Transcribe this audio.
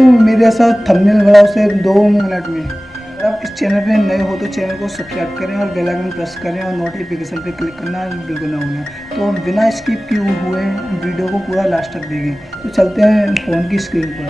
दोस्तों मेरे ऐसा थंबनेल बना उसे 2 मिनट में। अगर आप इस चैनल पे नए हो तो चैनल को सब्सक्राइब करें और बेल आइकन प्रेस करें और नोटिफिकेशन पे क्लिक करना बिल्कुल ना भूलें। तो बिना स्किप किए हुए वीडियो को पूरा लास्ट तक देखें। तो चलते हैं फ़ोन की स्क्रीन पर।